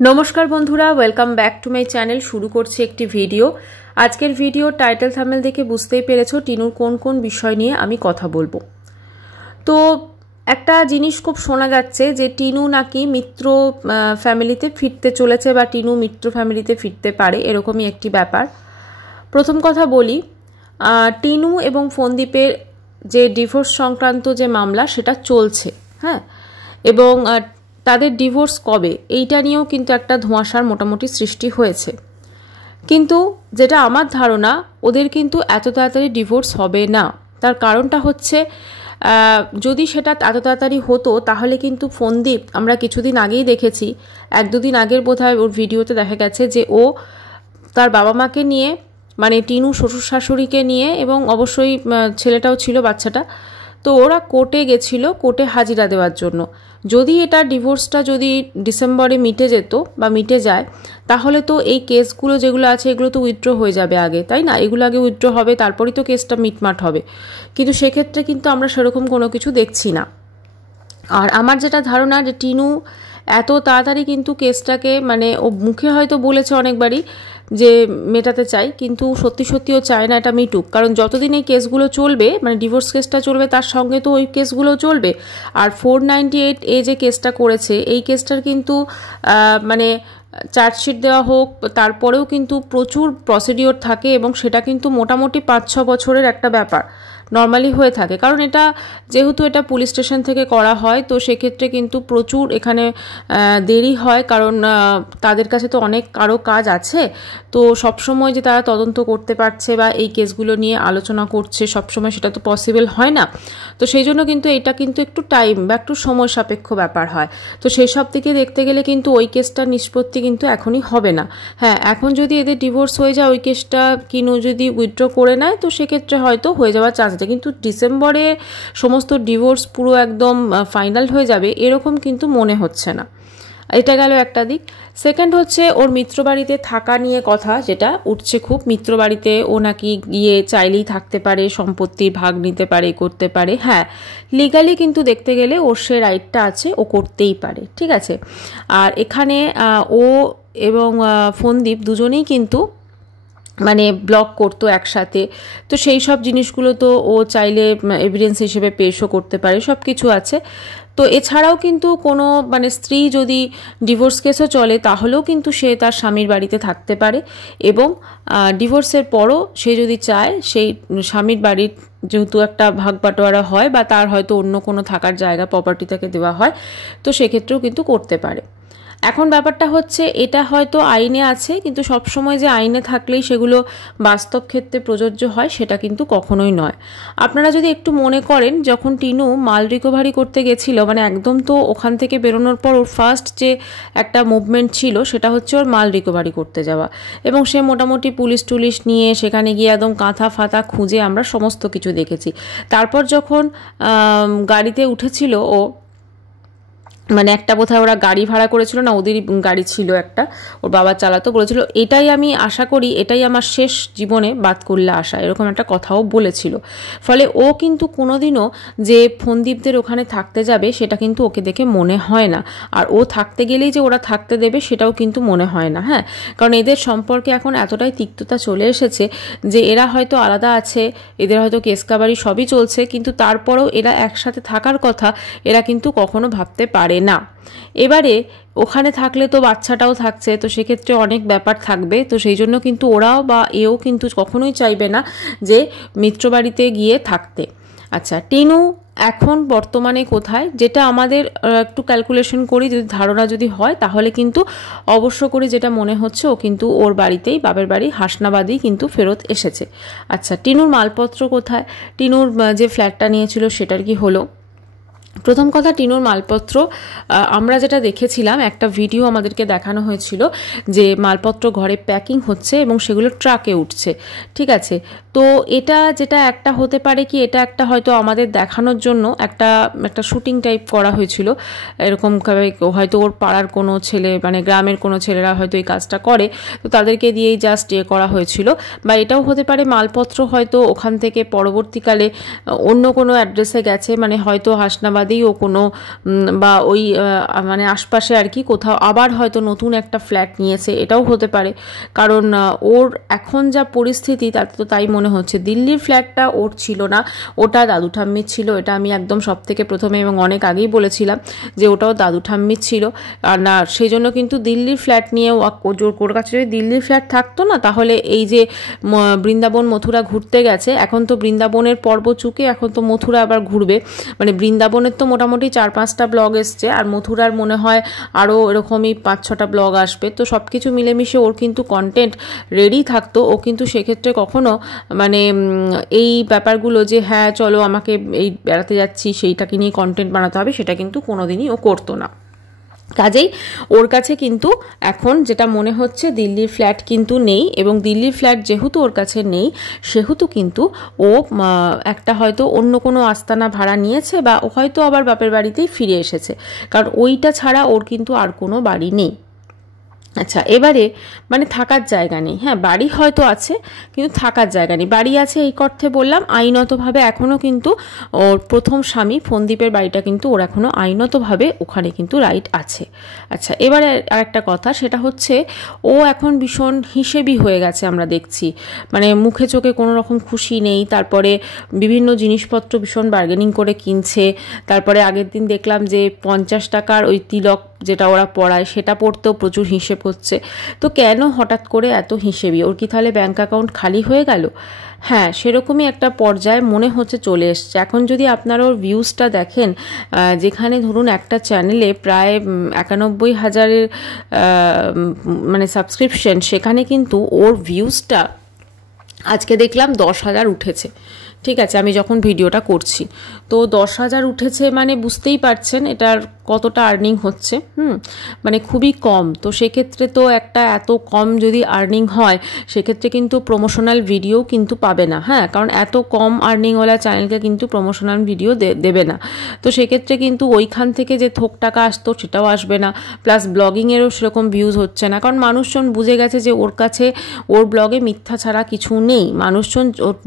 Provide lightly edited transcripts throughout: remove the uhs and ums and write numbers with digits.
नमस्कार बंधुरा welcome back to my channel. शुरू करছি একটি ভিডিও। আজকের ভিডিও টাইটেল থাম্বনেল দেখে বুঝতেই পেরেছো টিনুর কোন কোন বিষয় নিয়ে আমি কথা বলবো। তো একটা জিনিস খুব শোনা যাচ্ছে যে টিনু নাকি মিত্র ফ্যামিলিতে ফিরতে চলেছে বা টিনু মিত্র ফ্যামিলিতে ফিরতে পারে, এরকমই একটি ব্যাপার। প্রথম কথা বলি, টিনু এবং ফোনদীপের যে ডিভোর্স সংক্রান্ত যে মামলা সেটা চলছে, হ্যাঁ, এবং তাদের ডিভোর্স কবে এইটা নিয়েও কিন্তু একটা ধোঁয়াশার মোটামুটি সৃষ্টি হয়েছে। কিন্তু যেটা আমার ধারণা, ওদের কিন্তু এত তাড়াতাড়ি ডিভোর্স হবে না। তার কারণটা হচ্ছে, যদি সেটা এত তাড়াতাড়ি হতো তাহলে কিন্তু ফোনদীপ, আমরা কিছুদিন আগেই দেখেছি, এক দুদিন আগের বোধহয় ওর ভিডিওতে দেখা গেছে যে ও তার বাবা মাকে নিয়ে, মানে টিনু শ্বশুর শাশুড়িকে নিয়ে, এবং অবশ্যই ছেলেটাও ছিল, বাচ্চাটা, তো ওরা কোর্টে গেছিল, কোর্টে হাজিরা দেওয়ার জন্য। যদি এটা ডিভোর্সটা যদি ডিসেম্বরে মিটে যেত বা মিটে যায়, তাহলে তো এই কেসগুলো যেগুলো আছে এগুলো তো উইথড্র হয়ে যাবে আগে, তাই না? এগুলো আগে উইথড্র হবে, তারপরেই তো কেসটা মিটমাট হবে। কিন্তু সেক্ষেত্রে কিন্তু আমরা সেরকম কোনো কিছু দেখছি না। আর আমার যেটা ধারণা যে টিনু এত তাড়াতাড়ি কিন্তু কেসটাকে, মানে ও মুখে হয়তো বলেছে অনেকবারই যে মেটাতে চাই, কিন্তু সত্যি সত্যিও চায় না এটা মিটুক। কারণ যতদিন এই কেসগুলো চলবে, মানে ডিভোর্স কেসটা চলবে, তার সঙ্গে তো ওই কেসগুলো চলবে। আর 498 এ যে কেসটা করেছে, এই কেসটার কিন্তু মানে চার্জশিট দেওয়া হোক, তারপরেও কিন্তু প্রচুর প্রসিডিওর থাকে, এবং সেটা কিন্তু মোটামুটি 5-6 বছরের একটা ব্যাপার নর্মালি হয়ে থাকে। কারণ এটা যেহেতু এটা পুলিশ স্টেশন থেকে করা হয়, তো সেক্ষেত্রে কিন্তু প্রচুর এখানে দেরি হয়, কারণ তাদের কাছে তো অনেক আরও কাজ আছে। তো সবসময় যে তারা তদন্ত করতে পারছে বা এই কেসগুলো নিয়ে আলোচনা করছে সবসময় সেটা তো পসিবল হয় না। তো সেই জন্য কিন্তু এটা কিন্তু একটু টাইম বা একটু সময় সাপেক্ষ ব্যাপার হয়। তো সেই সব দিকে দেখতে গেলে কিন্তু ওই কেসটার নিষ্পত্তি কিন্তু এখনই হবে না। হ্যাঁ, এখন যদি এদের ডিভোর্স হয়ে যায়, ওই কেসটা কিনু যদি উইথড্র করে নেয়, তো সেক্ষেত্রে হয়তো হয়ে যাওয়ার চান্স আছে। কিন্তু ডিসেম্বরে সমস্ত ডিভোর্স পুরো একদম ফাইনাল হয়ে যাবে এরকম কিন্তু মনে হচ্ছে না। এটা গেল একটা দিক। সেকেন্ড হচ্ছে ওর মিত্রবাড়িতে থাকা নিয়ে কথা, যেটা উঠছে খুব। মিত্রবাড়িতে ও নাকি গিয়ে চাইলেই থাকতে পারে, সম্পত্তির ভাগ নিতে পারে, করতে পারে। হ্যাঁ, লিগালি কিন্তু দেখতে গেলে ওর সে রাইটটা আছে, ও করতেই পারে, ঠিক আছে। আর এখানে ও এবং ফোনদীপ দুজনেই কিন্তু মানে ব্লগ করতো একসাথে, তো সেই সব জিনিসগুলো তো ও চাইলে এভিডেন্স হিসেবে পেশও করতে পারে, সব কিছু আছে। তো এছাড়াও কিন্তু কোনো মানে স্ত্রী যদি ডিভোর্স কেসও চলে, তাহলেও কিন্তু সে তার স্বামীর বাড়িতে থাকতে পারে, এবং ডিভোর্সের পরও সে যদি চায়, সেই স্বামীর বাড়ির যেহেতু একটা ভাগ বাটোয়ারা হয়, বা তার হয়তো অন্য কোনো থাকার জায়গা প্রপার্টি থেকে দেওয়া হয়, তো সেক্ষেত্রেও কিন্তু করতে পারে। এখন ব্যাপারটা হচ্ছে, এটা হয়তো আইনে আছে, কিন্তু সবসময় যে আইনে থাকলেই সেগুলো বাস্তব ক্ষেত্রে প্রযোজ্য হয় সেটা কিন্তু কখনোই নয়। আপনারা যদি একটু মনে করেন, যখন টিনু মাল রিকভারি করতে গেছিল, মানে একদম তো ওখান থেকে বেরোনোর পর ওর ফার্স্ট যে একটা মুভমেন্ট ছিল সেটা হচ্ছে ওর মাল রিকভারি করতে যাওয়া, এবং সে মোটামুটি পুলিশ টুলিশ নিয়ে সেখানে গিয়ে একদম কাঁথা ফাতা খুঁজে আমরা সমস্ত কিছু দেখেছি। তারপর যখন গাড়িতে উঠেছিল ও, মানে একটা বোধহয় ওরা গাড়ি ভাড়া করেছিল না, ওদেরই গাড়ি ছিল একটা, ওর বাবা চালাতো, বলেছিল এটাই আমি আশা করি, এটাই আমার শেষ জীবনে বাদ করলে আসা, এরকম একটা কথাও বলেছিল। ফলে ও কিন্তু কোনোদিনও যে ফোনদীপদের ওখানে থাকতে যাবে সেটা কিন্তু ওকে দেখে মনে হয় না। আর ও থাকতে গেলেই যে ওরা থাকতে দেবে সেটাও কিন্তু মনে হয় না। হ্যাঁ, কারণ এদের সম্পর্কে এখন এতটাই তিক্ততা চলে এসেছে যে এরা হয়তো আলাদা আছে, এদের হয়তো কেস কাবারি সবই চলছে, কিন্তু তারপরেও এরা একসাথে থাকার কথা এরা কিন্তু কখনো ভাবতে পারে না। এবারে ওখানে থাকলে তো বাচ্চাটাও থাকছে, তো সেক্ষেত্রে অনেক ব্যাপার থাকবে। তো সেই জন্য কিন্তু ওরাও বা এও কিন্তু কখনোই চাইবে না যে মিত্রবাড়িতে গিয়ে থাকতে। আচ্ছা, টিনু এখন বর্তমানে কোথায়, যেটা আমাদের একটু ক্যালকুলেশন করি, যদি ধারণা যদি হয়, তাহলে কিন্তু অবশ্য করে যেটা মনে হচ্ছে ও কিন্তু ওর বাড়িতেই, বাপের বাড়ি হাসনাবাদেই কিন্তু ফেরত এসেছে। আচ্ছা, টিনুর মালপত্র কোথায়, টিনুর যে ফ্ল্যাটটা নিয়েছিল সেটার কি হলো? প্রথম কথা, টিনুর মালপত্র আমরা যেটা দেখেছিলাম, একটা ভিডিও আমাদেরকে দেখানো হয়েছিল যে মালপত্র ঘরে প্যাকিং হচ্ছে এবং সেগুলো ট্রাকে উঠছে, ঠিক আছে। তো এটা যেটা একটা হতে পারে কি, এটা একটা হয়তো আমাদের দেখানোর জন্য একটা শুটিং টাইপ করা হয়েছিল, এরকম হয়তো ওর পাড়ার কোনো ছেলে, মানে গ্রামের কোনো ছেলেরা হয়তো এই কাজটা করে, তো তাদেরকে দিয়েই জাস্ট করা হয়েছিল। বা এটাও হতে পারে মালপত্র হয়তো ওখান থেকে পরবর্তীকালে অন্য কোনো অ্যাড্রেসে গেছে, মানে হয়তো হাসনাবাদ বাদেই ও কোনো বা ওই মানে আশপাশে আর কি কোথাও আবার হয়তো নতুন একটা ফ্ল্যাট নিয়েছে, এটাও হতে পারে। কারণ ওর এখন যা পরিস্থিতি তাতে তো তাই মনে হচ্ছে। দিল্লির ফ্ল্যাটটা ওর ছিল না, ওটা দাদু ঠাম্মির ছিল। এটা আমি একদম সব থেকে প্রথমে এবং অনেক আগেই বলেছিলাম যে ওটাও দাদু ঠাম্মির ছিল। আর না, সেই জন্য কিন্তু দিল্লির ফ্ল্যাট নিয়ে ওর কাছে যদি দিল্লির ফ্ল্যাট থাকতো না, তাহলে এই যে বৃন্দাবন মথুরা ঘুরতে গেছে, এখন তো বৃন্দাবনের পর্ব চুকে এখন তো মথুরা আবার ঘুরবে। মানে বৃন্দাবনের তো মোটামুটি 4-5টা ব্লগ এসছে, আর মথুরার মনে হয় আরও এরকমই 5-6টা ব্লগ আসবে। তো সব কিছু মিলেমিশে ওর কিন্তু কন্টেন্ট রেডি থাকতো। ও কিন্তু সেক্ষেত্রে কখনো মানে এই ব্যাপারগুলো যে হ্যাঁ চলো আমাকে এই বেড়াতে যাচ্ছি সেইটাকে নিয়ে কন্টেন্ট বানাতে হবে, সেটা কিন্তু কোনোদিনই ও করতো না। কাজেই ওর কাছে কিন্তু এখন যেটা মনে হচ্ছে দিল্লির ফ্ল্যাট কিন্তু নেই, এবং দিল্লির ফ্ল্যাট যেহেতু ওর কাছে নেই সেহেতু কিন্তু ও একটা হয়তো অন্য কোনো আস্তানা ভাড়া নিয়েছে, বা ও হয়তো আবার বাপের বাড়িতেই ফিরে এসেছে, কারণ ওইটা ছাড়া ওর কিন্তু আর কোনো বাড়ি নেই। আচ্ছা, এবারে মানে থাকার জায়গা নেই। হ্যাঁ, বাড়ি হয়তো আছে কিন্তু থাকার জায়গা নেই। বাড়ি আছে এই অর্থে বললাম, আইনতভাবে এখনও কিন্তু ওর প্রথম স্বামী ফন্দীপের বাড়িটা কিন্তু ওর এখনও আইনতভাবে ওখানে কিন্তু রাইট আছে। আচ্ছা, এবারে আরেকটা কথা, সেটা হচ্ছে ও এখন ভীষণ হিসেবি হয়ে গেছে আমরা দেখছি। মানে মুখে চোখে কোনো রকম খুশি নেই। তারপরে বিভিন্ন জিনিসপত্র ভীষণ বার্গেনিং করে কিনছে। তারপরে আগের দিন দেখলাম যে 50 টাকার ওই তিলক যেটা ওরা পড়ায় সেটা পড়তেও প্রচুর হিসেব হচ্ছে। তো কেন হঠাৎ করে এত হিসেবি? ওর কি তাহলে ব্যাঙ্ক অ্যাকাউন্ট খালি হয়ে গেল? হ্যাঁ, সেরকমই একটা পর্যায়ে মনে হচ্ছে চলে এসছে। এখন যদি আপনারা ওর ভিউজটা দেখেন, যেখানে ধরুন একটা চ্যানেলে প্রায় 91,000-এর মানে সাবস্ক্রিপশন, সেখানে কিন্তু ওর ভিউজটা আজকে দেখলাম 10,000 উঠেছে। ঠিক আছে, আমি যখন ভিডিওটা করছি তো 10,000 উঠেছে, মানে বুঝতেই পারছেন এটার কতটা আর্নিং হচ্ছে। মানে খুবই কম। তো সেক্ষেত্রে তো একটা এত কম যদি আর্নিং হয়, সেক্ষেত্রে কিন্তু প্রমোশনাল ভিডিও কিন্তু পাবে না। হ্যাঁ, কারণ এত কম আর্নিংওয়ালা চ্যানেলকে কিন্তু প্রমোশনাল ভিডিও দেবে না। তো সেক্ষেত্রে কিন্তু ওইখান থেকে যে থোক টাকা আসতো সেটাও আসবে না, প্লাস ব্লগিংয়েরও সেরকম ভিউজ হচ্ছে না। কারণ মানুষজন বুঝে গেছে যে ওর কাছে ওর ব্লগে মিথ্যা ছাড়া কিছু নেই। মানুষজন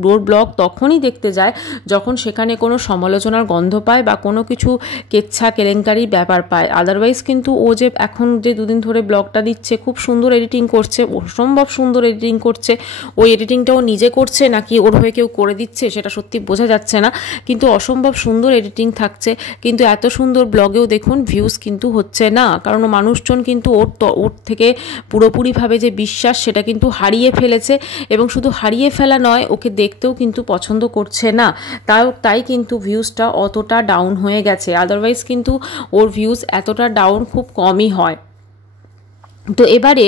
ওর ব্লগ তখনই দেখতে যায় যখন সেখানে কোনো সমালোচনার গন্ধ পায় বা কোনো কিছু কেচ্ছা কেলেঙ্কারি ব্যাপার পায়। আদারওয়াইজ কিন্তু ও যে এখন যে দুদিন ধরে ব্লগটা দিচ্ছে, খুব সুন্দর এডিটিং করছে, অসম্ভব সুন্দর এডিটিং করছে। ওই এডিটিংটাও নিজে করছে নাকি ওর হয়ে কেউ করে দিচ্ছে সেটা সত্যি বোঝা যাচ্ছে না, কিন্তু অসম্ভব সুন্দর এডিটিং থাকছে। কিন্তু এত সুন্দর ব্লগেও দেখুন ভিউজ কিন্তু হচ্ছে না, কারণ মানুষজন কিন্তু ওর থেকে পুরোপুরিভাবে যে বিশ্বাস সেটা কিন্তু হারিয়ে ফেলেছে। এবং শুধু হারিয়ে ফেলা নয়, ওকে দেখতেও কিন্তু পছন্দ করছে না। তাই কিন্তু ভিউজটা অতটা ডাউন হয়ে গেছে। আদারওয়াইজ কিন্তু ওর ভিউজ এতটা ডাউন খুব কমই হয়। তো এবারে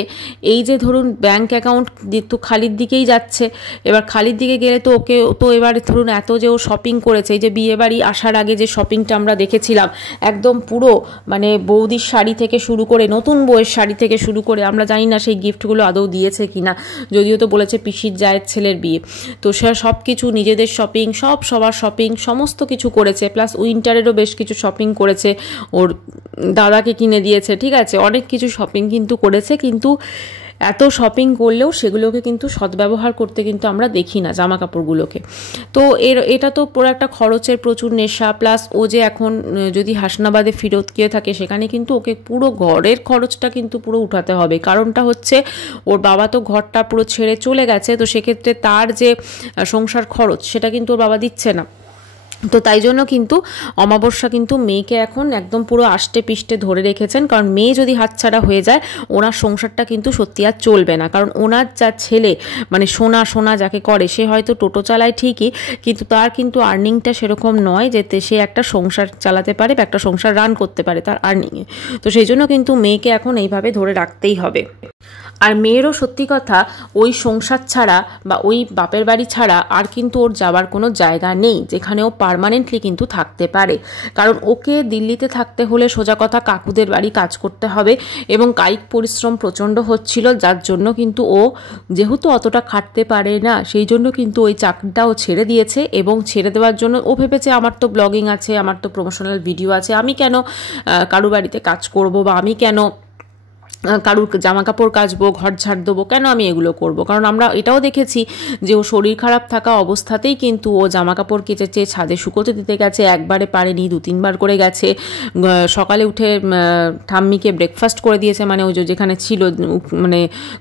এই যে ধরুন ব্যাঙ্ক অ্যাকাউন্ট তো খালির দিকেই যাচ্ছে। এবার খালির দিকে গেলে তো ওকে তো এবারে ধরুন এত যে ও শপিং করেছে, এই যে বিয়েবাড়ি আসার আগে যে শপিংটা আমরা দেখেছিলাম, একদম পুরো মানে বৌদির শাড়ি থেকে শুরু করে নতুন বউয়ের শাড়ি থেকে শুরু করে, আমরা জানি না সেই গিফটগুলো আদৌ দিয়েছে কিনা, যদিও তো বলেছে পিসির জায়ের ছেলের বিয়ে। তো সে সব কিছু নিজেদের শপিং, সবার শপিং সমস্ত কিছু করেছে, প্লাস উইন্টারেরও বেশ কিছু শপিং করেছে, ওর দাদাকে কিনে দিয়েছে। ঠিক আছে, অনেক কিছু শপিং কিন্তু করেছে, কিন্তু এত শপিং করলেও সেগুলোকে কিন্তু সদ্ব্যবহার করতে কিন্তু আমরা দেখি না জামা কাপড়গুলোকে। তো এটা তো পুরো একটা খরচের প্রচুর নেশা। প্লাস ও যে এখন যদি হাসনাবাদে ফিরত গিয়ে থাকে, সেখানে কিন্তু ওকে পুরো ঘরের খরচটা কিন্তু পুরো উঠাতে হবে। কারণটা হচ্ছে ওর বাবা তো ঘরটা পুরো ছেড়ে চলে গেছে, তো সেক্ষেত্রে তার যে সংসার খরচ সেটা কিন্তু ওর বাবা দিচ্ছে না। তো তাই জন্য কিন্তু অমাবস্যা কিন্তু মেয়েকে এখন একদম পুরো আষ্টে পিষ্টে ধরে রেখেছেন, কারণ মেয়ে যদি হাতছাড়া হয়ে যায় ওনার সংসারটা কিন্তু সত্যি আর চলবে না। কারণ ওনার যা ছেলে মানে সোনা যাকে করে, সে হয়তো টোটো চালায় ঠিকই, কিন্তু তার কিন্তু আর্নিংটা সেরকম নয় যে সে একটা সংসার চালাতে পারে বা একটা সংসার রান করতে পারে তার আর্নিংয়ে। তো সেই জন্য কিন্তু মেয়েকে এখন এইভাবে ধরে রাখতেই হবে। আর মেয়েরও সত্যি কথা ওই সংসার ছাড়া বা ওই বাপের বাড়ি ছাড়া আর কিন্তু ওর যাওয়ার কোনো জায়গা নেই যেখানে ও পার্মানেন্টলি কিন্তু থাকতে পারে। কারণ ওকে দিল্লিতে থাকতে হলে সোজা কথা কাকুদের বাড়ি কাজ করতে হবে, এবং কায়িক পরিশ্রম প্রচণ্ড হচ্ছিল, যার জন্য কিন্তু ও যেহেতু অতটা খাটতে পারে না, সেই জন্য কিন্তু ওই চাকরিটাও ছেড়ে দিয়েছে। এবং ছেড়ে দেওয়ার জন্য ও ভেবেছে আমার তো ব্লগিং আছে, আমার তো প্রমোশনাল ভিডিও আছে, আমি কেন কারো বাড়িতে কাজ করব, বা আমি কেন কারুর জামা কাপড় কাচবো, ঘর ঝাড় দেবো, কেন আমি এগুলো করব? কারণ আমরা এটাও দেখেছি যে ও শরীর খারাপ থাকা অবস্থাতেই কিন্তু ও জামা কাপড় কেচেছে, ছাদে শুকোতে দিতে গেছে, একবারে পারেনি, 2-3 বার করে গেছে। সকালে উঠে ঠাম্মিকে ব্রেকফাস্ট করে দিয়েছে, মানে ওই যেখানে ছিল মানে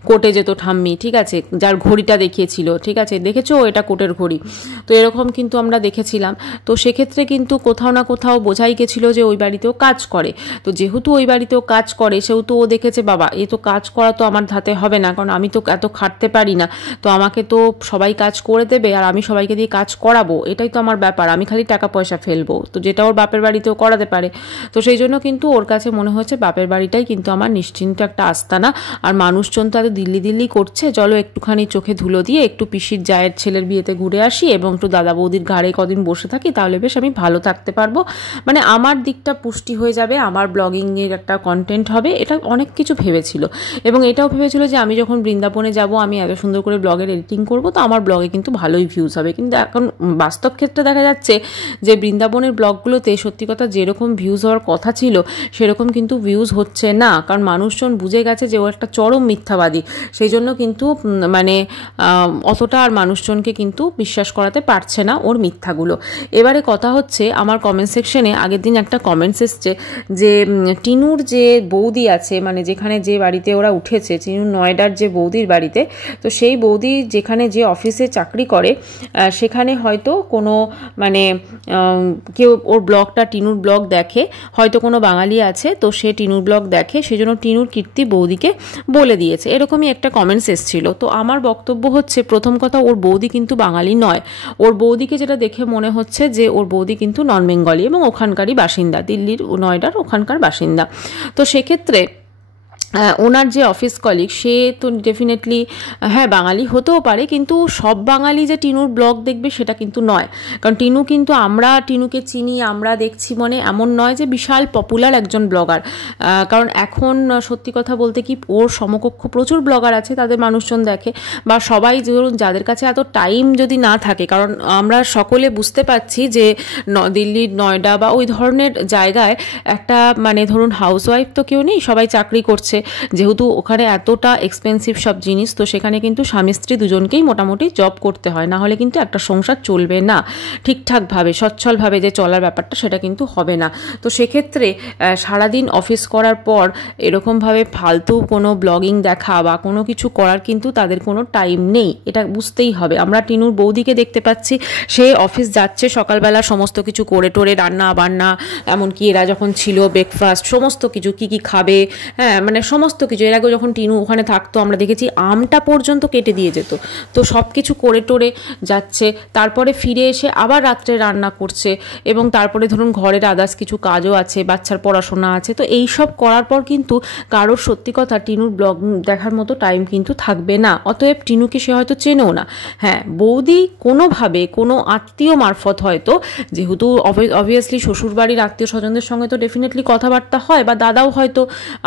কোর্টে যেত ঠাম্মি, ঠিক আছে, যার ঘড়িটা দেখিয়েছিল, ঠিক আছে, দেখেছো এটা কোর্টের ঘড়ি, তো এরকম কিন্তু আমরা দেখেছিলাম। তো সেক্ষেত্রে কিন্তু কোথাও না কোথাও বোঝাই গেছিল যে ওই বাড়িতেও কাজ করে। তো যেহেতু ওই বাড়িতেও কাজ করে, সেহেতু ও দেখেছে বাবা এ তো কাজ করা তো আমার ধাতে হবে না, কারণ আমি তো এত খাটতে পারি না, তো আমাকে তো সবাই কাজ করে দেবে আর আমি সবাইকে দিয়ে কাজ করাবো, এটাই তো আমার ব্যাপার, আমি খালি টাকা পয়সা ফেলবো, তো যেটা ওর বাপের বাড়িতেও করাতে পারে। তো সেই জন্য কিন্তু ওর কাছে মনে হচ্ছে বাপের বাড়িটাই কিন্তু আমার নিশ্চিন্ত একটা আস্তানা। আর মানুষজন তো এত দিল্লি করছে, চলো একটুখানি চোখে ধুলো দিয়ে একটু পিসির জায়ের ছেলের বিয়েতে ঘুরে আসি এবং একটু দাদা বৌদির ঘাড়ে কদিন বসে থাকি, তাহলে বেশ আমি ভালো থাকতে পারবো, মানে আমার দিকটা পুষ্টি হয়ে যাবে, আমার ব্লগিংয়ের একটা কন্টেন্ট হবে, এটা অনেক কিছু ভেবেছিল। এবং এটাও ভেবেছিল যে আমি যখন বৃন্দাবনে যাব আমি এত সুন্দর করে ব্লগের এডিটিং করব, তো আমার ব্লগে কিন্তু ভালোই ভিউজ হবে। কিন্তু এখন বাস্তব ক্ষেত্রে দেখা যাচ্ছে যে বৃন্দাবনের ব্লগগুলোতে সত্যি কথা যেরকম ভিউজ হওয়ার কথা ছিল সেরকম কিন্তু ভিউজ হচ্ছে না, কারণ মানুষজন বুঝে গেছে যে ও একটা চরম মিথ্যাবাদী, সেই জন্য কিন্তু মানে অতটা আর মানুষজনকে কিন্তু বিশ্বাস করাতে পারছে না ওর মিথ্যাগুলো। এবারে কথা হচ্ছে আমার কমেন্ট সেকশনে আগের দিন একটা কমেন্টস এসছে যে টিনুর যে বৌদি আছে, মানে যেখানে যে বাড়িতে ওরা উঠেছে, টিনু নয়ডার যে বৌদির বাড়িতে, তো সেই বৌদি যেখানে যে অফিসে চাকরি করে সেখানে হয়তো কোনো মানে কেউ ওর ব্লগটা টিনুর ব্লগ দেখে, হয়তো কোনো বাঙালি আছে, তো সে টিনুর ব্লগ দেখে, সেজন্য টিনুর কীর্তি বৌদিকে বলে দিয়েছে, এরকমই একটা কমেন্টস এসেছিল। তো আমার বক্তব্য হচ্ছে, প্রথম কথা ওর বৌদি কিন্তু বাঙালি নয়, ওর বৌদিকে যেটা দেখে মনে হচ্ছে যে ওর বৌদি কিন্তু নন বেঙ্গলি এবং ওখানকারই বাসিন্দা, দিল্লির নয়ডার ওখানকার বাসিন্দা। তো সেক্ষেত্রে ওনার যে অফিস কলিগ সে তো ডেফিনেটলি হ্যাঁ বাঙালি হতেও পারে, কিন্তু সব বাঙালি যে টিনুর ব্লগ দেখবে সেটা কিন্তু নয়, কারণ টিনু কিন্তু আমরা টিনুকে চিনি, আমরা দেখছি, মানে এমন নয় যে বিশাল পপুলার একজন ব্লগার, কারণ এখন সত্যি কথা বলতে কি ওর সমকক্ষ প্রচুর ব্লগার আছে, তাদের মানুষজন দেখে, বা সবাই ধরুন যাদের কাছে এত টাইম যদি না থাকে, কারণ আমরা সকলে বুঝতে পারছি যে দিল্লির নয়ডা বা ওই ধরনের জায়গায় একটা মানে ধরুন হাউসওয়াইফ তো কেউ নেই, সবাই চাকরি করছে, যেহেতু ওখানে এতটা এক্সপেন্সিভ সব জিনিস, তো সেখানে কিন্তু স্বামী স্ত্রী দুজনকেই মোটামুটি জব করতে হয়, না হলে কিন্তু একটা সংসার চলবে না ঠিকঠাকভাবে, সচ্ছলভাবে যে চলার ব্যাপারটা সেটা কিন্তু হবে না। তো সেক্ষেত্রে সারাদিন অফিস করার পর এরকমভাবে ফালতু কোনো ব্লগিং দেখা বা কোনো কিছু করার কিন্তু তাদের কোনো টাইম নেই, এটা বুঝতেই হবে। আমরা টিনুর বৌদিকে দেখতে পাচ্ছি, সে অফিস যাচ্ছে সকালবেলা, সমস্ত কিছু করে টোরে, রান্না বান্না, এমনকি এরা যখন ছিল ব্রেকফাস্ট সমস্ত কিছু কী কী খাবে, হ্যাঁ মানে সমস্ত কিছু, এর আগে যখন টিনু ওখানে থাকতো আমরা দেখেছি আমটা পর্যন্ত কেটে দিয়ে যেত, তো সব কিছু করে টোরে যাচ্ছে, তারপরে ফিরে এসে আবার রাত্রে রান্না করছে, এবং তারপরে ধরুন ঘরের আদার্স কিছু কাজও আছে, বাচ্চার পড়াশোনা আছে, তো এই সব করার পর কিন্তু কারোর সত্যি কথা টিনুর ব্লগ দেখার মতো টাইম কিন্তু থাকবে না, অতএব টিনুকে সে হয়তো চেনেও না। হ্যাঁ বৌদি কোনোভাবে কোনো আত্মীয় মারফত হয়তো, যেহেতু অবভিয়াসলি শ্বশুরবাড়ির আত্মীয় স্বজনদের সঙ্গে তো ডেফিনেটলি কথাবার্তা হয়, বা দাদাও হয়তো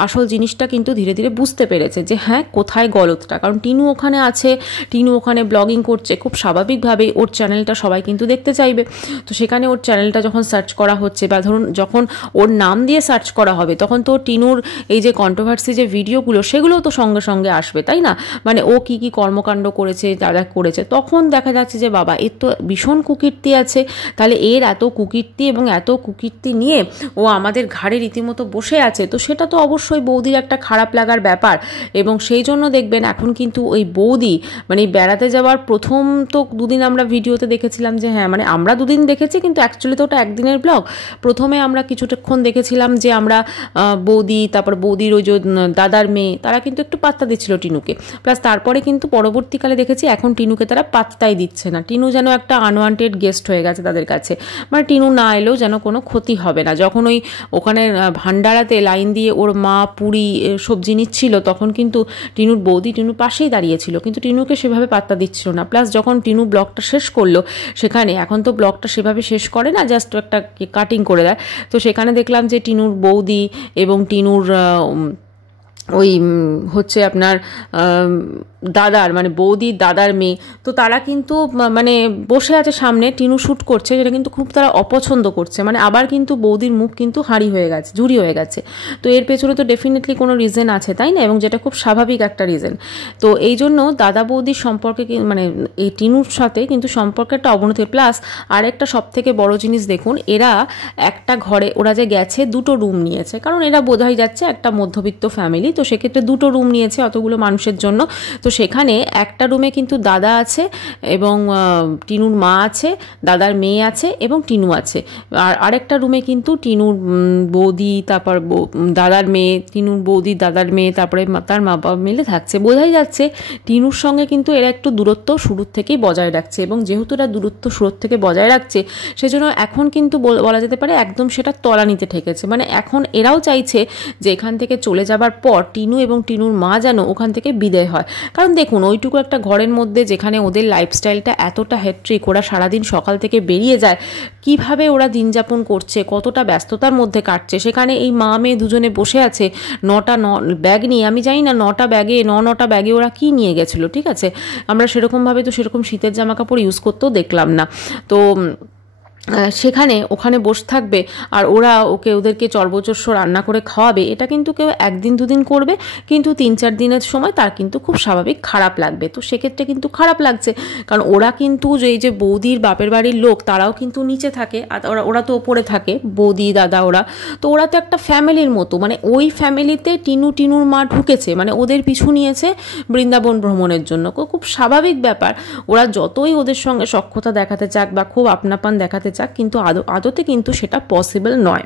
আসল জিনিসটা কিন্তু ধীরে ধীরে বুঝতে পেরেছে যে হ্যাঁ কোথায় গলতটা, কারণ টিনু ওখানে আছে, টিনু ওখানে ব্লগিং করছে, খুব স্বাভাবিকভাবেই ওর চ্যানেলটা সবাই কিন্তু দেখতে চাইবে, তো সেখানে ওর চ্যানেলটা যখন সার্চ করা হচ্ছে, বা ধরুন যখন ওর নাম দিয়ে সার্চ করা হবে, তখন তো টিনুর এই যে কন্ট্রোভার্সি যে ভিডিওগুলো সেগুলোও তো সঙ্গে সঙ্গে আসবে, তাই না, মানে ও কি কি কর্মকাণ্ড করেছে দাদা করেছে, তখন দেখা যাচ্ছে যে বাবা এর তো ভীষণ কুকীর্তি আছে, তাহলে এর এত কুকীর্তি এবং এত কুকীর্তি নিয়ে ও আমাদের ঘাড়ে রীতিমতো বসে আছে, তো সেটা তো অবশ্যই বৌদির একটা খারাপ লাগার ব্যাপার। এবং সেই জন্য দেখবেন এখন কিন্তু ওই বৌদি মানে বেড়াতে যাওয়ার প্রথম তো দুদিন আমরা ভিডিওতে দেখেছিলাম যে হ্যাঁ মানে আমরা দুদিন দেখেছি, কিন্তু অ্যাকচুয়ালি তো ওটা একদিনের ব্লগ, প্রথমে আমরা কিছুক্ষণ দেখেছিলাম যে আমরা বৌদি, তারপর বৌদির ওই যে দাদার মেয়ে, তারা কিন্তু একটু পাত্তা দিচ্ছিল টিনুকে, প্লাস তারপরে কিন্তু পরবর্তীকালে দেখেছি এখন টিনুকে তারা পাত্তাই দিচ্ছে না, টিনু যেন একটা আনওয়ান্টেড গেস্ট হয়ে গেছে তাদের কাছে, মানে টিনু না এলেও যেন কোনো ক্ষতি হবে না। যখন ওই ওখানে ভান্ডারাতে লাইন দিয়ে ওর মা পুরি সবজি নিচ্ছিল, তখন কিন্তু টিনুর বৌদি টিনুর পাশেই দাঁড়িয়েছিল, কিন্তু টিনুকে সেভাবে পাত্তা দিচ্ছিল না। প্লাস যখন টিনু ব্লগটা শেষ করলো সেখানে, এখন তো ব্লগটা সেভাবে শেষ করে না, জাস্ট একটা কাটিং করে দেয়, তো সেখানে দেখলাম যে টিনুর বৌদি এবং টিনুর ওই হচ্ছে আপনার দাদার মানে বৌদির দাদার মেয়ে, তো তারা কিন্তু মানে বসে আছে সামনে, টিনু শ্যুট করছে, যেটা কিন্তু খুব তারা অপছন্দ করছে, মানে আবার কিন্তু বৌদির মুখ কিন্তু হাঁড়ি হয়ে গেছে, ঝুড়ি হয়ে গেছে। তো এর পেছনে তো ডেফিনেটলি কোনো রিজন আছে, তাই না? এবং যেটা খুব স্বাভাবিক একটা রিজন। তো এই জন্য দাদা বৌদির সম্পর্কে মানে এই টিনুর সাথে কিন্তু সম্পর্কের অবনতি। প্লাস আর একটা সব থেকে বড় জিনিস দেখুন, এরা একটা ঘরে ওরা যে গেছে দুটো রুম নিয়েছে, কারণ এরা বোঝাই যাচ্ছে একটা মধ্যবিত্ত ফ্যামিলি, তো সেক্ষেত্রে দুটো রুম নিয়েছে অতগুলো মানুষের জন্য। তো সেখানে একটা রুমে কিন্তু দাদা আছে এবং টিনুর মা আছে, দাদার মেয়ে আছে এবং টিনু আছে। আর আরেকটা রুমে কিন্তু টিনুর বৌদি, তারপর দাদার মেয়ে, টিনুর বৌদি, দাদার মেয়ে, তারপরে তার মা বাবা মিলে থাকছে। বোঝাই যাচ্ছে টিনুর সঙ্গে কিন্তু এরা একটু দূরত্ব শুরুর থেকেই বজায় রাখছে, এবং যেহেতু এরা দূরত্ব শুরুর থেকে বজায় রাখছে, সেজন্য এখন কিন্তু বলা যেতে পারে একদম সেটা তলানিতে ঠেকেছে। মানে এখন এরাও চাইছে যে এখান থেকে চলে যাবার পর টিনু এবং টিনুর মা যেন ওখান থেকে বিদায় হয়। কারণ দেখুন, ওইটুকু একটা ঘরের মধ্যে যেখানে ওদের লাইফস্টাইলটা এতটা হেট্রিক, ওরা সারাদিন সকাল থেকে বেরিয়ে যায়, কিভাবে ওরা দিন যাপন করছে, কতটা ব্যস্ততার মধ্যে কাটছে, সেখানে এই মা মেয়ে দুজনে বসে আছে 9টা ব্যাগ নিয়ে। আমি জানি না 9টা ব্যাগে ওরা কি নিয়ে গেছিলো, ঠিক আছে? আমরা সেরকমভাবে তো সেরকম শীতের জামা কাপড় ইউজ করতেও দেখলাম না। তো ওখানে বসে থাকবে আর ওদেরকে চর্বচস্য রান্না করে খাওয়াবে, এটা কিন্তু কেউ একদিন দুদিন করবে, কিন্তু 3-4 দিনের সময় তার কিন্তু খুব স্বাভাবিক খারাপ লাগবে। তো সেক্ষেত্রে কিন্তু খারাপ লাগছে, কারণ ওরা কিন্তু এই যে বৌদির বাপের বাড়ির লোক, তারাও কিন্তু নিচে থাকে আর ওরা তো ওপরে থাকে, বৌদি দাদা ওরা, তো ওরা তো একটা ফ্যামিলির মতো। মানে ওই ফ্যামিলিতে টিনুর মা ঢুকেছে, মানে ওদের পিছু নিয়েছে বৃন্দাবন ভ্রমণের জন্য, খুব স্বাভাবিক ব্যাপার। ওরা যতই ওদের সঙ্গে সখ্যতা দেখাতে চাক বা খুব আপনাপান দেখাতে চাক, কিন্তু আদতে কিন্তু সেটা পসিবল নয়।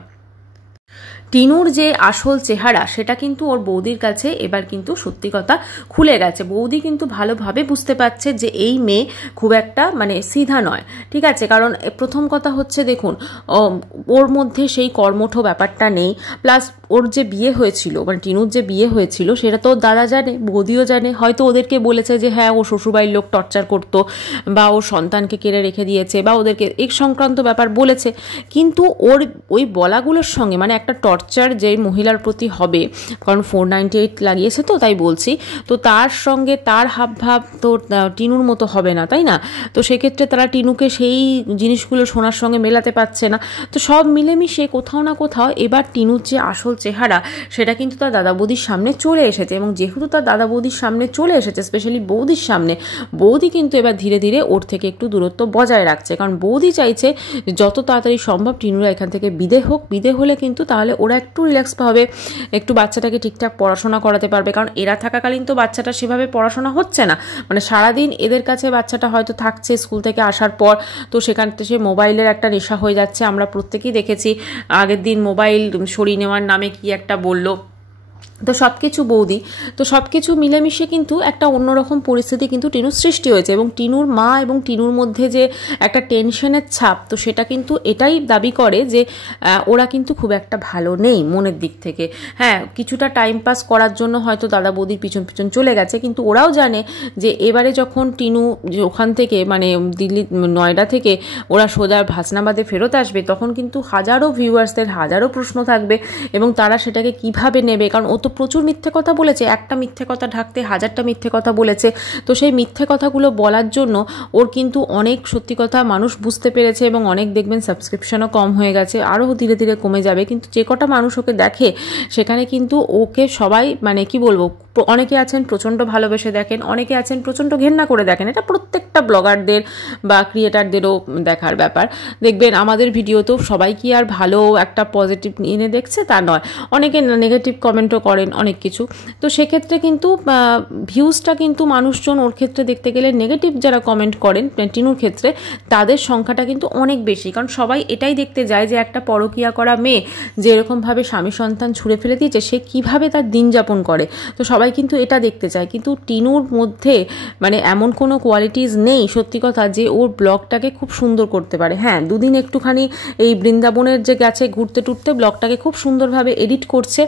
টিনুর যে আসল চেহারা সেটা কিন্তু ওর বৌদির কাছে এবার কিন্তু সত্যি কথা খুলে গেছে। বৌদি কিন্তু ভালোভাবে বুঝতে পারছে যে এই মেয়ে খুব একটা মানে সিধা নয়, ঠিক আছে? কারণ প্রথম কথা হচ্ছে দেখুন, ওর মধ্যে সেই কর্মঠ ব্যাপারটা নেই। প্লাস ওর যে বিয়ে হয়েছিল, মানে টিনুর যে বিয়ে হয়েছিল, সেটা তো দাদা জানে, বৌদিও জানে। হয়তো ওদেরকে বলেছে যে হ্যাঁ, ও শ্বশুরবাড়ির লোক টর্চার করতো, বা ওর সন্তানকে কেড়ে রেখে দিয়েছে, বা ওদেরকে এই সংক্রান্ত ব্যাপার বলেছে। কিন্তু ওর ওই বলাগুলোর সঙ্গে, মানে একটা টর্চার যে মহিলার প্রতি হবে, কারণ 498 লাগিয়েছে, তো তাই বলছি, তো তার সঙ্গে তার হাবভাব তো টিনুর মতো হবে না, তাই না? তো সেক্ষেত্রে তারা টিনুকে সেই জিনিসগুলো শোনার সঙ্গে মেলাতে পারছে না। তো সব মিলেমিশে কোথাও না কোথাও এবার টিনুর যে আসল চেহারা, সেটা কিন্তু তার দাদা বৌদির সামনে চলে এসেছে। এবং যেহেতু তার দাদা বৌদির সামনে চলে এসেছে, স্পেশালি বৌদির সামনে, বৌদি কিন্তু এবার ধীরে ধীরে ওর থেকে একটু দূরত্ব বজায় রাখছে, কারণ বৌদি চাইছে যত তাড়াতাড়ি সম্ভব টিনুরা এখান থেকে বিদে হোক। বিদে হলে কিন্তু তাহলে ওরা একটু রিল্যাক্স পাবে, একটু বাচ্চাটাকে ঠিকঠাক পড়াশোনা করাতে পারবে। কারণ এরা থাকাকালীন তো বাচ্চাটা সেভাবে পড়াশোনা হচ্ছে না, মানে সারাদিন এদের কাছে বাচ্চাটা হয়তো থাকছে স্কুল থেকে আসার পর, তো সেখান থেকে সে মোবাইলের একটা নেশা হয়ে যাচ্ছে। আমরা প্রত্যেকেই দেখেছি, আগের দিন মোবাইল সরিয়ে নেওয়ার নামে কি একটা বললো। তো সব কিছু মিলেমিশে কিন্তু একটা অন্যরকম পরিস্থিতি কিন্তু টিনুর সৃষ্টি হয়েছে। এবং টিনুর মা এবং টিনুর মধ্যে যে একটা টেনশনের ছাপ, তো সেটা কিন্তু এটাই দাবি করে যে ওরা কিন্তু খুব একটা ভালো নেই মনের দিক থেকে। হ্যাঁ, কিছুটা টাইম পাস করার জন্য হয়তো দাদা বৌদির পিছন পিছন চলে গেছে, কিন্তু ওরাও জানে যে এবারে যখন টিনু ওখান থেকে, মানে দিল্লি নয়ডা থেকে ওরা সোজা হাসনাবাদে ফেরত আসবে, তখন কিন্তু হাজারো ভিউয়ার্সদের হাজারো প্রশ্ন থাকবে, এবং তারা সেটাকে কিভাবে নেবে। কারণ ও তো প্রচুর মিথ্যে কথা বলেছে, একটা মিথ্যে কথা ঢাকতে হাজারটা মিথ্যে কথা বলেছে। তো সেই মিথ্যে কথাগুলো বলার জন্য ওর কিন্তু অনেক সত্যি কথা মানুষ বুঝতে পেরেছে, এবং অনেক দেখবেন সাবস্ক্রিপশনও কম হয়ে গেছে, আরও ধীরে ধীরে কমে যাবে। কিন্তু যে কটা মানুষ ওকে দেখে, সেখানে কিন্তু ওকে সবাই, মানে কি বলবো, অনেকে আছেন প্রচণ্ড ভালোবেসে দেখেন, অনেকে আছেন প্রচণ্ড ঘেন্না করে দেখেন। এটা প্রত্যেকটা ব্লগারদের বা ক্রিয়েটারদেরও দেখার ব্যাপার। দেখবেন আমাদের ভিডিওতেও সবাই কি আর ভালো একটা পজিটিভ এনে দেখছে তা নয়, অনেকে নেগেটিভ কমেন্টও করেন অনেক কিছু। তো সেক্ষেত্রে কিন্তু ভিউজটা কিন্তু মানুষজন ওর ক্ষেত্রে দেখতে গেলে নেগেটিভ যারা কমেন্ট করেন টিনুর ক্ষেত্রে, তাদের সংখ্যাটা কিন্তু অনেক বেশি। কারণ সবাই এটাই দেখতে যায় যে একটা পরকীয়া করা মেয়ে যে এরকমভাবে স্বামী সন্তান ছুঁড়ে ফেলে দিয়েছে, সে কিভাবে তার দিন যাপন করে। তো সবাই সবাই কিন্তু এটা দেখতে চায়, কিন্তু টিনুর মধ্যে মানে এমন কোনো কোয়ালিটিস নেই সত্যি কথা যে ওর ব্লগটাকে খুব সুন্দর করতে পারে। হ্যাঁ, দুদিন একটুখানি এই বৃন্দাবনের যে গেছে ঘুরতে টুরতে ব্লগটাকে খুব সুন্দরভাবে এডিট করছে।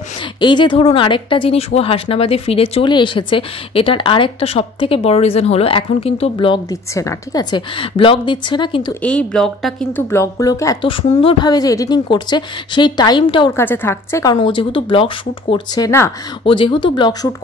এই যে ধরুন আরেকটা জিনিস, ও হাসনাবাদে ফিরে চলে এসেছে, এটার আরেকটা সবথেকে বড় রিজন হলো এখন কিন্তু ব্লগ দিচ্ছে না, ঠিক আছে, ব্লগ দিচ্ছে না, কিন্তু এই ব্লগটা কিন্তু ব্লগগুলোকে এত সুন্দরভাবে যে এডিটিং করছে সেই টাইমটা ওর কাছে থাকছে, কারণ ও যেহেতু ব্লগ শ্যুট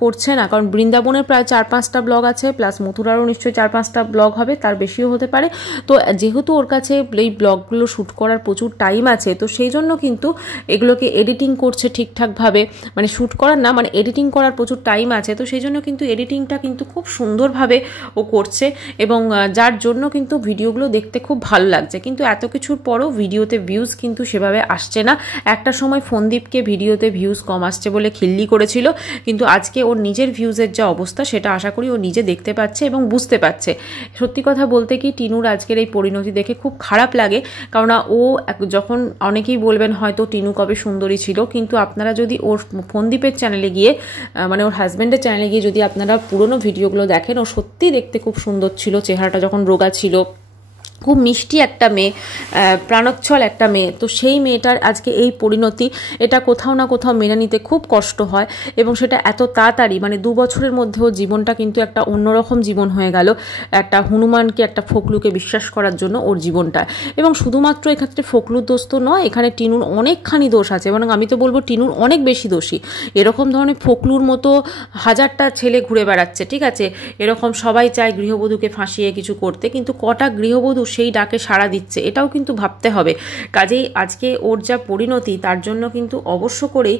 করছে না, কারণ বৃন্দাবনের প্রায় 4-5টা ব্লগ আছে, প্লাস মথুরারও নিশ্চয়ই 4-5টা ব্লগ হবে, তার বেশিও হতে পারে। তো যেহেতু ওর কাছে এই ব্লগগুলো শ্যুট করার প্রচুর টাইম আছে, তো সেই জন্য কিন্তু এগুলোকে এডিটিং করছে ঠিকঠাকভাবে, মানে শ্যুট করার না, মানে এডিটিং করার প্রচুর টাইম আছে, তো সেই জন্য কিন্তু এডিটিংটা কিন্তু খুব সুন্দরভাবে ও করছে, এবং যার জন্য কিন্তু ভিডিওগুলো দেখতে খুব ভালো লাগছে। কিন্তু এত কিছুর পরও ভিডিওতে ভিউজ কিন্তু সেভাবে আসছে না। একটা সময় ফোনদীপকে ভিডিওতে ভিউজ কম আসছে বলে খিল্লি করেছিল, কিন্তু আজকে ওর নিজের ভিউজের যা অবস্থা সেটা আশা করি ও নিজে দেখতে পাচ্ছে এবং বুঝতে পারছে। সত্যি কথা বলতে কি, টিনুর আজকের এই পরিণতি দেখে খুব খারাপ লাগে, কারণ ও যখন, অনেকেই বলবেন হয়তো টিনু কবে সুন্দরী ছিল, কিন্তু আপনারা যদি ওর ফোনদীপের চ্যানেলে গিয়ে, মানে ওর হাজব্যান্ডের চ্যানেলে গিয়ে যদি আপনারা পুরনো ভিডিওগুলো দেখেন, ও সত্যি দেখতে খুব সুন্দর ছিল, চেহারাটা যখন রোগা ছিল, খুব মিষ্টি একটা মেয়ে, প্রাণোচ্ছল একটা মেয়ে। তো সেই মেয়েটার আজকে এই পরিণতি, এটা কোথাও না কোথাও মেনে নিতে খুব কষ্ট হয়, এবং সেটা এত তাড়াতাড়ি, মানে 2 বছরের মধ্যেও জীবনটা কিন্তু একটা অন্যরকম জীবন হয়ে গেল, একটা হনুমানকে, একটা ফকলুকে বিশ্বাস করার জন্য ওর জীবনটা। এবং শুধুমাত্র এক্ষেত্রে ফকলুর দোষ তো নয়, এখানে টিনুর অনেকখানি দোষ আছে, এবং আমি তো বলবো টিনুর অনেক বেশি দোষী। এরকম ধরনের ফকলুর মতো হাজারটা ছেলে ঘুরে বেড়াচ্ছে, ঠিক আছে, এরকম সবাই চায় গৃহবধূকে ফাঁসিয়ে কিছু করতে, কিন্তু কটা গৃহবধূ সেই ডাকে সাড়া দিচ্ছে, এটাও কিন্তু ভাবতে হবে। কাজেই আজকে ওর যা পরিণতি, তার জন্য কিন্তু অবশ্য করেই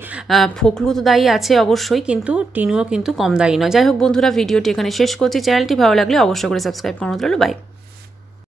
ফকলু তো দায়ী আছে অবশ্যই, কিন্তু টিনুও কিন্তু কম দায়ী নয়। যাই হোক বন্ধুরা, ভিডিওটি এখানে শেষ করছি। চ্যানেলটি ভালো লাগলে অবশ্যই করে সাবস্ক্রাইব করানো হলো। বাই।